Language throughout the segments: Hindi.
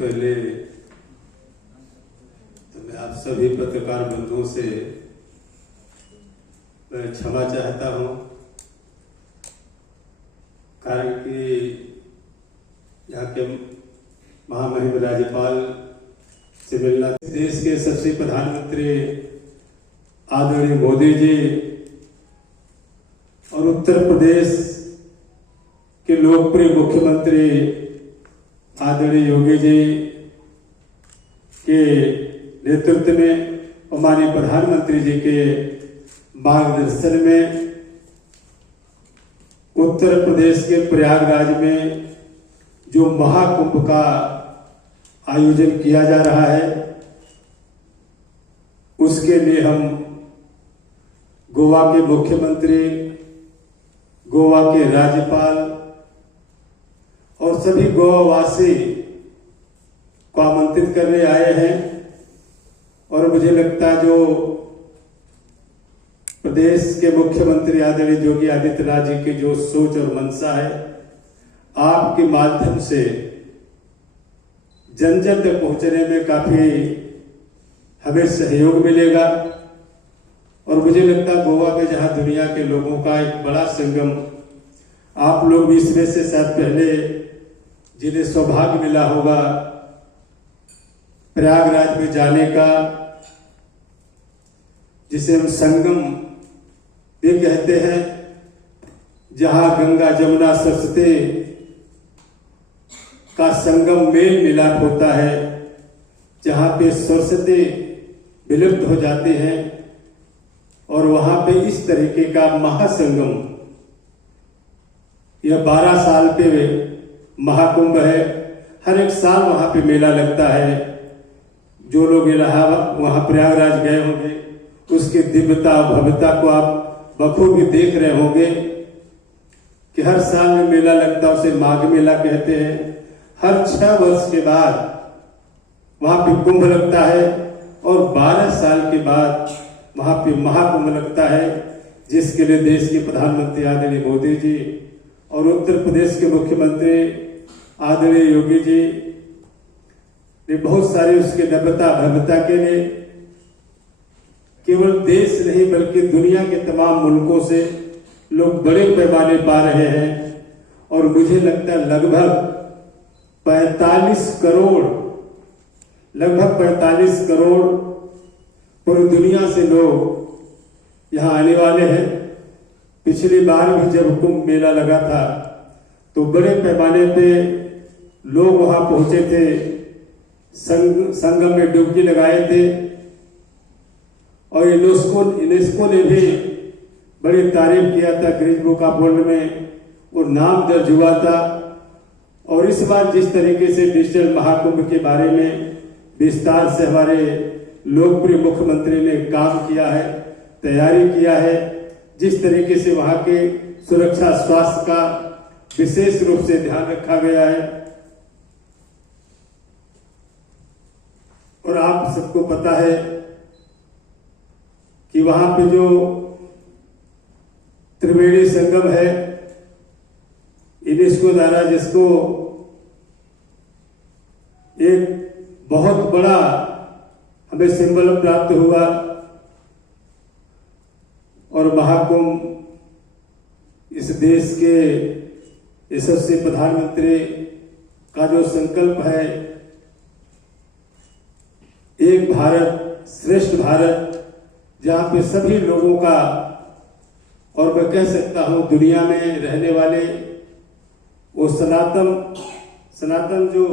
पहले तो मैं आप सभी पत्रकार बंधुओं से मैं क्षमा चाहता हूं, कारण कि यहाँ के महामहिम राज्यपाल से मिलना, देश के यशस्वी प्रधानमंत्री आदरणीय मोदी जी और उत्तर प्रदेश के लोकप्रिय मुख्यमंत्री आदरणीय योगी जी के नेतृत्व में और माननीय प्रधानमंत्री जी के मार्गदर्शन में उत्तर प्रदेश के प्रयागराज में जो महाकुंभ का आयोजन किया जा रहा है, उसके लिए हम गोवा के मुख्यमंत्री, गोवा के राज्यपाल और सभी गोवावासी को आमंत्रित करने आए हैं। और मुझे लगता है जो प्रदेश के मुख्यमंत्री आदरणीय योगी आदित्यनाथ जी की जो सोच और मंशा है, आपके माध्यम से जन जन तक पहुंचने में काफी हमें सहयोग मिलेगा। और मुझे लगता है गोवा में जहां दुनिया के लोगों का एक बड़ा संगम, आप लोग भी इसमें से शायद पहले जिन्हें सौभाग्य मिला होगा प्रयागराज में जाने का, जिसे हम संगम भी कहते हैं, जहां गंगा जमुना सरस्वती का संगम मेल मिलाप होता है, जहां पे सरस्वती विलुप्त हो जाती है और वहां पे इस तरीके का महासंगम, यह 12 साल पे महाकुंभ है। हर एक साल वहां पे मेला लगता है। जो लोग इलाहाबाद वहां प्रयागराज गए होंगे, उसकी दिव्यता भव्यता को आप बखूबी देख रहे होंगे कि हर साल में मेला लगता है, उसे माघ मेला कहते हैं। हर 6 वर्ष के बाद वहां पे कुंभ लगता है और 12 साल के बाद वहां पे महाकुंभ लगता है, जिसके लिए देश के प्रधानमंत्री आदरणीय मोदी जी और उत्तर प्रदेश के मुख्यमंत्री आदरणीय योगी जी ने बहुत सारी उसके नम्रता भव्यता के लिए केवल देश नहीं बल्कि दुनिया के तमाम मुल्कों से लोग बड़े पैमाने पा रहे हैं। और मुझे लगता है लगभग 45 करोड़ पूरी दुनिया से लोग यहाँ आने वाले हैं। पिछली बार भी जब कुंभ मेला लगा था तो बड़े पैमाने पे लोग वहां पहुंचे थे, संगम में डुबकी लगाए थे और यूनेस्को ने भी बड़ी तारीफ किया था। गिनीज बुक ऑफ वर्ल्ड में वो नाम दर्ज हुआ था। और इस बार जिस तरीके से डिजिटल महाकुंभ के बारे में विस्तार से हमारे लोकप्रिय मुख्यमंत्री ने काम किया है, तैयारी किया है, जिस तरीके से वहां के सुरक्षा स्वास्थ्य का विशेष रूप से ध्यान रखा गया है। और आप सबको पता है कि वहां पे जो त्रिवेणी संगम है, यूनेस्को द्वारा जिसको एक बहुत बड़ा हमें सिंबल प्राप्त हुआ, और महाकुंभ इस देश के यशस्वी प्रधानमंत्री का जो संकल्प है, एक भारत श्रेष्ठ भारत, जहां पे सभी लोगों का, और मैं कह सकता हूं दुनिया में रहने वाले वो सनातन जो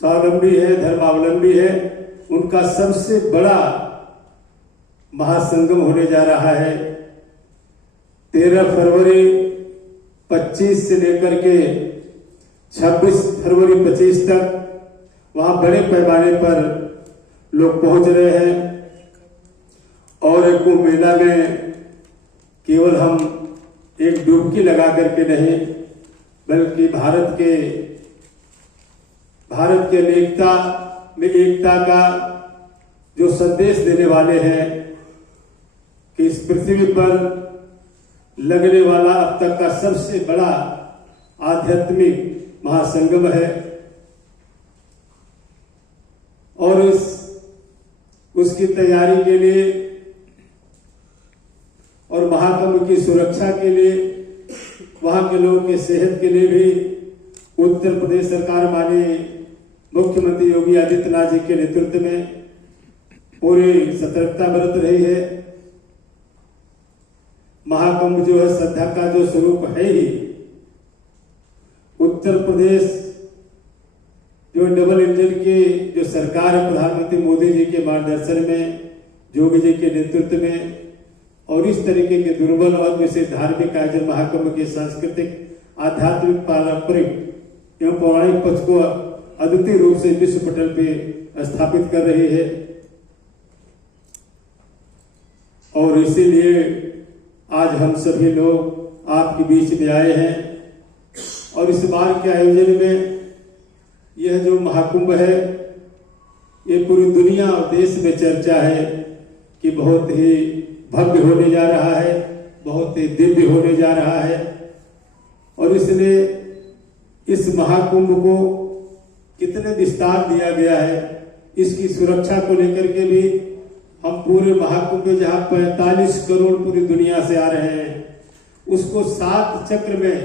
स्वावलंबी है, धर्मावलंबी है, उनका सबसे बड़ा महासंगम होने जा रहा है। 13 फरवरी 25 से लेकर के 26 फरवरी 25 तक वहां बड़े पैमाने पर लोग पहुंच रहे हैं। और कुंभ मेला में केवल हम एक डुबकी लगा करके नहीं, बल्कि भारत के एकता का जो संदेश देने वाले हैं कि इस पृथ्वी पर लगने वाला अब तक का सबसे बड़ा आध्यात्मिक महासंगम है। और उसकी तैयारी के लिए और महाकुंभ की सुरक्षा के लिए, वहां के लोगों की सेहत के लिए भी उत्तर प्रदेश सरकार माननीय मुख्यमंत्री योगी आदित्यनाथ जी के नेतृत्व में पूरी सतर्कता बरत रही है। महाकुंभ जो है श्रद्धा का जो स्वरूप है ही। उत्तर प्रदेश जो डबल इंजन की जो सरकार है प्रधानमंत्री मोदी जी के मार्गदर्शन में, योगी जी के नेतृत्व में, और इस तरीके के दुर्बल और विशेष धार्मिक आयोजन महाकुंभ के सांस्कृतिक, आध्यात्मिक, पारंपरिक एवं पौराणिक पक्ष को अद्वितीय रूप से विश्व पटल पे स्थापित कर रही है। और इसीलिए आज हम सभी लोग आपके बीच में आए हैं और इस बार के आयोजन में यह जो महाकुंभ है, ये पूरी दुनिया और देश में चर्चा है कि बहुत ही भव्य होने जा रहा है, बहुत ही दिव्य होने जा रहा है। और इसलिए इस महाकुंभ को कितने विस्तार दिया गया है, इसकी सुरक्षा को लेकर के भी हम पूरे महाकुंभ में जहां 45 करोड़ पूरी दुनिया से आ रहे हैं, उसको 7 चक्र में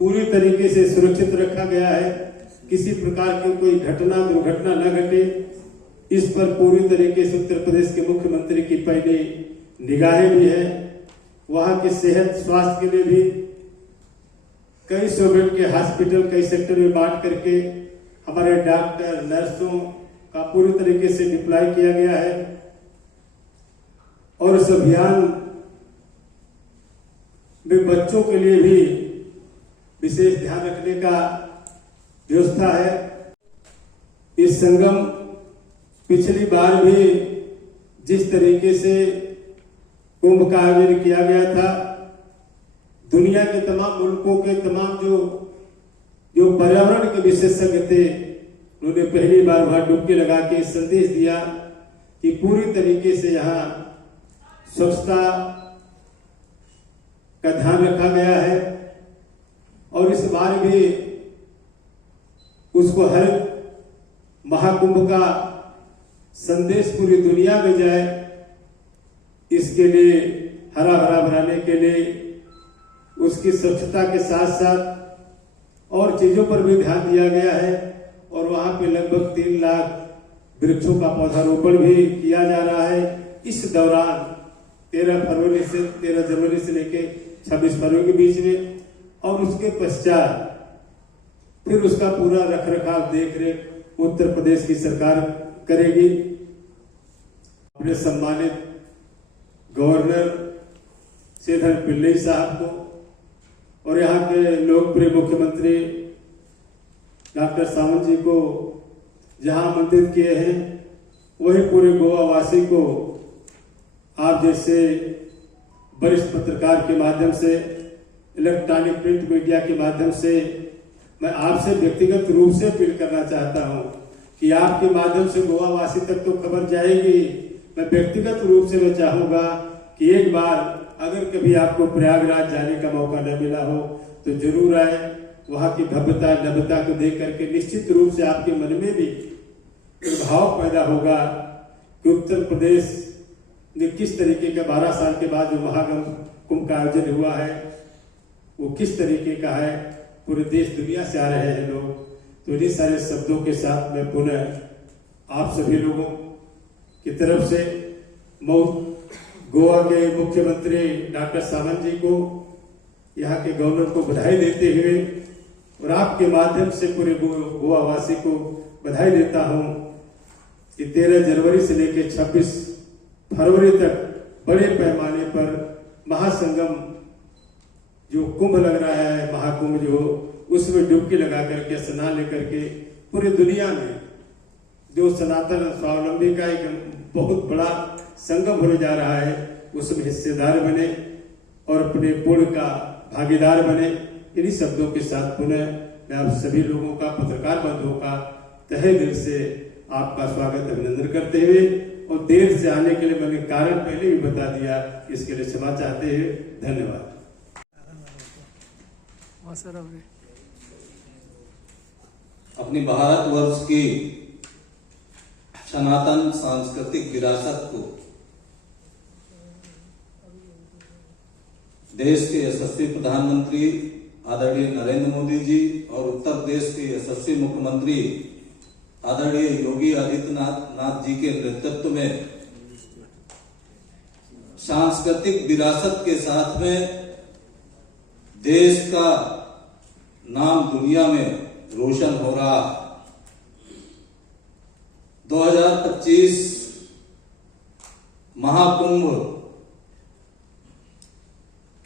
पूरी तरीके से सुरक्षित रखा गया है। किसी प्रकार की कोई घटना दुर्घटना न घटे, इस पर पूरी तरीके से उत्तर प्रदेश के मुख्यमंत्री की पहले निगाहें भी है। वहां के सेहत स्वास्थ्य के लिए भी कई सौ बेड के हॉस्पिटल कई सेक्टर में बांट करके हमारे डॉक्टर नर्सों का पूरी तरीके से डिप्लॉय किया गया है। और इस अभियान में बच्चों के लिए भी विशेष ध्यान रखने का व्यवस्था है। इस संगम पिछली बार भी जिस तरीके से कुंभ का आयोजन किया गया था, दुनिया के तमाम मुल्कों के तमाम जो पर्यावरण के विशेषज्ञ थे, उन्होंने पहली बार वहां डुबकी लगा के संदेश दिया कि पूरी तरीके से यहाँ स्वच्छता का ध्यान रखा गया है। और इस बार भी उसको हर महाकुंभ का संदेश पूरी दुनिया में जाए, इसके लिए हरा भरा बनाने के लिए उसकी स्वच्छता के साथ साथ और चीजों पर भी ध्यान दिया गया है। और वहां पे लगभग 3 लाख वृक्षों का पौधारोपण भी किया जा रहा है। इस दौरान 13 जनवरी से लेकर 26 फरवरी के बीच में, और उसके पश्चात फिर उसका पूरा रख रखाव देख रेख उत्तर प्रदेश की सरकार करेगी। अपने सम्मानित गवर्नर श्रीधर पिल्लई साहब को और यहाँ के लोकप्रिय मुख्यमंत्री डॉक्टर सावंत जी को जहां आमंत्रित किए हैं, वही पूरे गोवा वासी को आप जैसे वरिष्ठ पत्रकार के माध्यम से, इलेक्ट्रॉनिक प्रिंट मीडिया के माध्यम से मैं आपसे व्यक्तिगत रूप से अपील करना चाहता हूं कि आपके माध्यम से गोवा वासी तक तो खबर जाएगी। मैं व्यक्तिगत रूप से मैं चाहूंगा कि एक बार अगर कभी आपको प्रयागराज जाने का मौका न मिला हो तो जरूर आए। वहां की भव्यता नभ्यता को देख करके निश्चित रूप से आपके मन में भी भाव पैदा होगा कि उत्तर प्रदेश ने किस तरीके का 12 साल के बाद जो महाकुंभ का आयोजन हुआ है वो किस तरीके का है। पूरे देश दुनिया से आ रहे हैं लोग। तो इन्हीं सारे शब्दों के साथ मैं पुनः आप सभी लोगों की तरफ से गोवा के मुख्यमंत्री डॉक्टर सावंत जी को, यहाँ के गवर्नर को बधाई देते हुए और आपके माध्यम से पूरे गोवा वासी को बधाई देता हूं कि 13 जनवरी से लेकर 26 फरवरी तक बड़े पैमाने पर महासंगम जो कुंभ लग रहा है, महाकुंभ जो उसमें डुबकी लगा करके स्नान लेकर के पूरी दुनिया में जो सनातन स्वावलंबी का एक बहुत बड़ा संगम होने जा रहा है, उसमें हिस्सेदार बने और अपने पुण्य का भागीदार बने। इन्हीं शब्दों के साथ पुनः मैं आप सभी लोगों का, पत्रकार बंधुओं का तहे दिल से आपका स्वागत अभिनंदन करते हुए, और देर से आने के लिए मैंने कारण पहले भी बता दिया, इसके लिए क्षमा चाहते हुए धन्यवाद। अपनी भारतवर्ष की सनातन सांस्कृतिक विरासत को देश के यशस्वी प्रधानमंत्री आदरणीय नरेंद्र मोदी जी और उत्तर प्रदेश के यशस्वी मुख्यमंत्री आदरणीय योगी आदित्यनाथ जी के नेतृत्व में सांस्कृतिक विरासत के साथ में देश का नाम दुनिया में रोशन हो रहा। 2025 महाकुंभ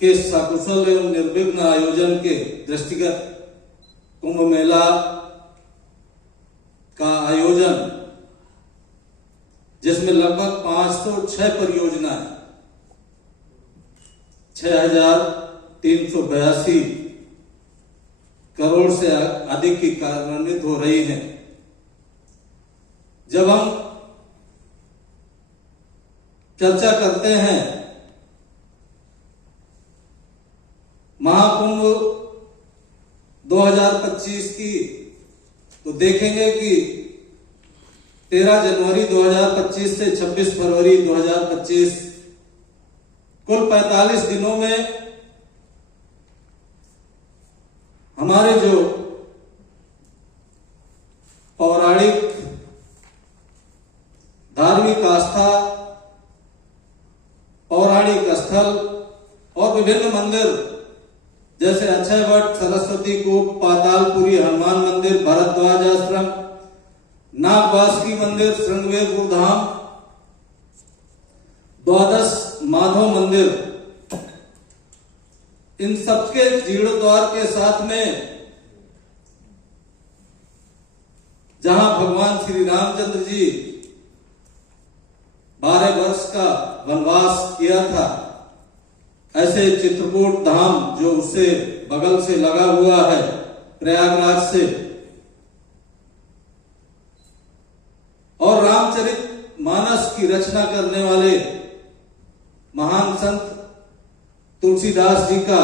के सकुशल एवं निर्विघ्न आयोजन के दृष्टिगत कुंभ मेला का आयोजन, जिसमें लगभग 506 परियोजनाएं 6,382 करोड़ से अधिक की कार्यान्वित हो रही हैं। जब हम चर्चा करते हैं महाकुंभ 2025 की, तो देखेंगे कि 13 जनवरी 2025 से 26 फरवरी 2025 कुल 45 दिनों में हमारे जो पौराणिक धार्मिक आस्था, पौराणिक स्थल और विभिन्न मंदिर जैसे अक्षय वट, सरस्वती कूप, पातालपुरी हनुमान मंदिर, भरद्वाज आश्रम, नागवासुकी मंदिर, श्रृंगवेरपुर धाम, द्वादश माधव मंदिर, इन सबके जीर्णोद्धार के साथ में जहां भगवान श्री रामचंद्र जी 12 वर्ष का वनवास किया था, ऐसे चित्रकूट धाम जो उससे बगल से लगा हुआ है प्रयागराज से, और रामचरित मानस की रचना करने वाले महान संत तुलसीदास जी का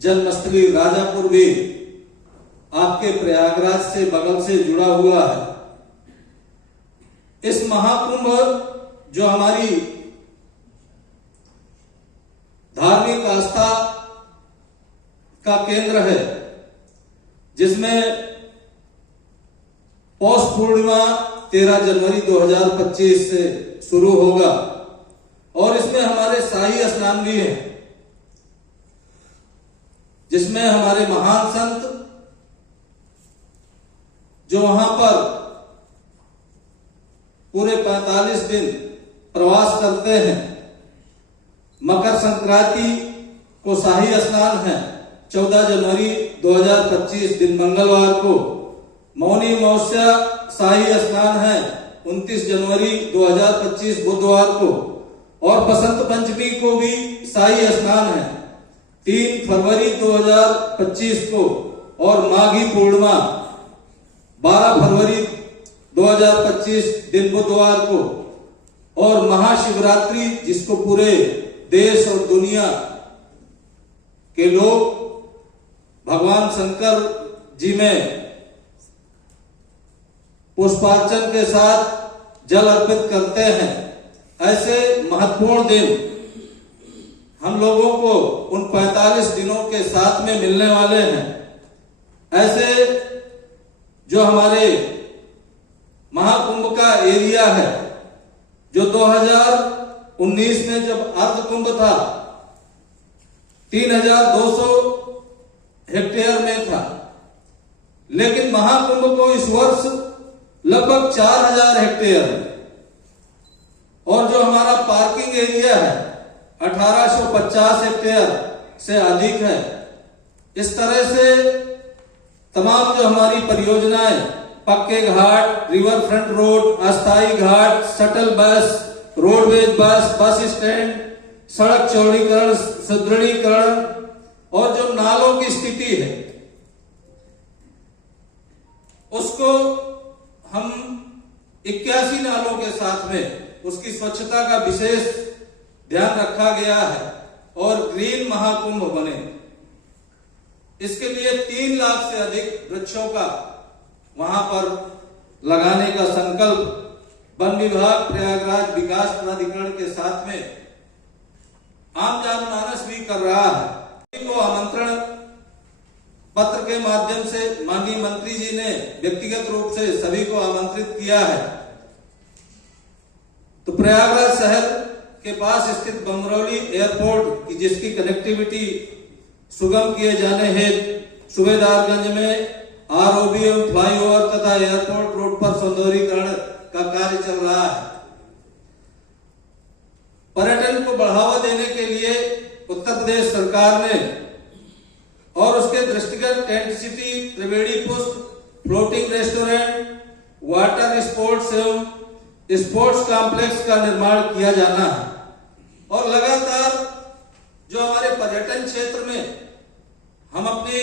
जन्मस्थली राजापुर भी आपके प्रयागराज से बगल से जुड़ा हुआ है। इस महाकुंभ जो हमारी धार्मिक आस्था का केंद्र है, जिसमें पौष पूर्णिमा 13 जनवरी 2025 से शुरू होगा और इसमें हमारे शाही स्नान भी है, जिसमें हमारे महान संत जो वहां पर पूरे 45 दिन प्रवास करते हैं। मकर संक्रांति को शाही स्नान है 14 जनवरी 2025 दिन मंगलवार को, मौनी अमावस्या शाही स्नान है 29 जनवरी 2025 बुधवार को, और बसंत पंचमी को भी शाही स्नान है 3 फरवरी 2025 को, और माघी पूर्णिमा 12 फरवरी 2025 दिन बुधवार को, और महाशिवरात्रि जिसको पूरे देश और दुनिया के लोग भगवान शंकर जी में पुष्पार्चन के साथ जल अर्पित करते हैं। ऐसे महत्वपूर्ण दिन हम लोगों को उन 45 दिनों के साथ में मिलने वाले हैं। ऐसे जो हमारे महाकुंभ का एरिया है, जो 2019 में जब अर्ध कुंभ था 3,200 हेक्टेयर में था, लेकिन महाकुंभ को इस वर्ष लगभग 4,000 हेक्टेयर है, और जो हमारा पार्किंग एरिया है 1,850 हेक्टेयर से अधिक है। इस तरह से तमाम जो हमारी परियोजनाएं, पक्के घाट, रिवर फ्रंट रोड, अस्थायी घाट, shuttle bus, roadways bus, bus stand, सड़क चौड़ीकरण, सुदृढ़ीकरण, और जो नालों की स्थिति है उसको हम 81 नालों के साथ में उसकी स्वच्छता का विशेष ध्यान रखा गया है और ग्रीन महाकुंभ बने। इसके लिए 3 लाख से अधिक वृक्षों का वहां पर लगाने का संकल्प वन विभाग, प्रयागराज विकास प्राधिकरण के साथ में आम जनमानस भी कर रहा है। सभी को आमंत्रण पत्र के माध्यम से माननीय मंत्री जी ने व्यक्तिगत रूप से सभी को आमंत्रित किया है। तो प्रयागराज शहर के पास स्थित बमरौली एयरपोर्ट की जिसकी कनेक्टिविटी सुगम किए जाने हेतु सुबेदारगंज में आरओबी एवं फ्लाईओवर तथा एयरपोर्ट रोड पर सौंदर्यीकरण का कार्य चल रहा है। पर्यटन को बढ़ावा देने के लिए उत्तर प्रदेश सरकार ने और उसके दृष्टिगत टेंट सिटी, त्रिवेणी पुष्प, फ्लोटिंग रेस्टोरेंट, वाटर स्पोर्ट्स एवं स्पोर्ट्स कॉम्प्लेक्स का निर्माण किया जाना है। और लगातार जो हमारे पर्यटन क्षेत्र में हम अपनी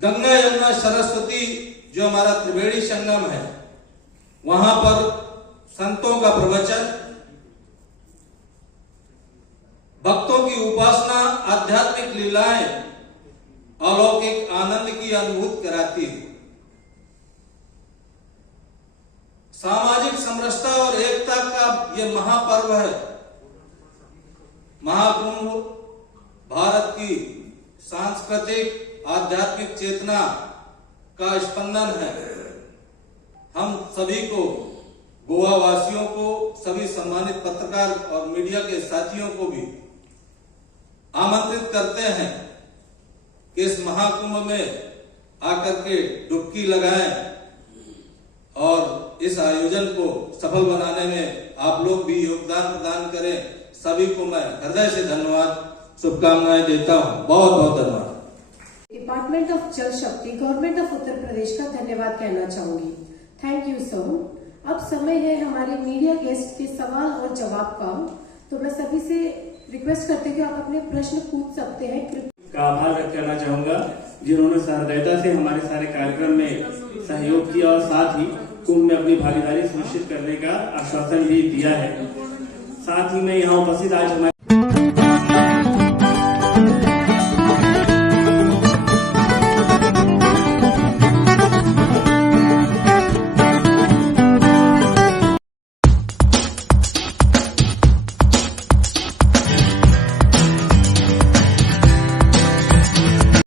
गंगा यमुना सरस्वती जो हमारा त्रिवेणी संगम है वहां पर संतों का प्रवचन, भक्तों की उपासना, आध्यात्मिक लीलाएं अलौकिक आनंद की अनुभूति कराती है। सामाजिक समरसता और एकता का ये महापर्व है। महाकुंभ भारत की सांस्कृतिक आध्यात्मिक चेतना का स्पंदन है। हम सभी को, गोवा वासियों को, सभी सम्मानित पत्रकार और मीडिया के साथियों को भी आमंत्रित करते हैं कि इस महाकुंभ में आकर के डुबकी लगाएं और इस आयोजन को सफल बनाने में आप लोग भी योगदान प्रदान करें। सभी को मैं हृदय से धन्यवाद, शुभकामनाएं देता हूं। बहुत बहुत धन्यवाद। डिपार्टमेंट ऑफ जल शक्ति, गवर्नमेंट ऑफ उत्तर प्रदेश का धन्यवाद कहना चाहूंगी। Thank you sir. अब समय है हमारे मीडिया गेस्ट के सवाल और जवाब का। तो मैं सभी से रिक्वेस्ट करती हूँ कि आप अपने प्रश्न पूछ सकते हैं। का आभार व्यक्त करना चाहूंगा जिन्होंने सहृदयता से हमारे सारे कार्यक्रम में सहयोग किया और साथ ही कुंभ में अपनी भागीदारी सुनिश्चित करने का आश्वासन भी दिया है। साथ ही मैं यहाँ उपस्थित आज हमारे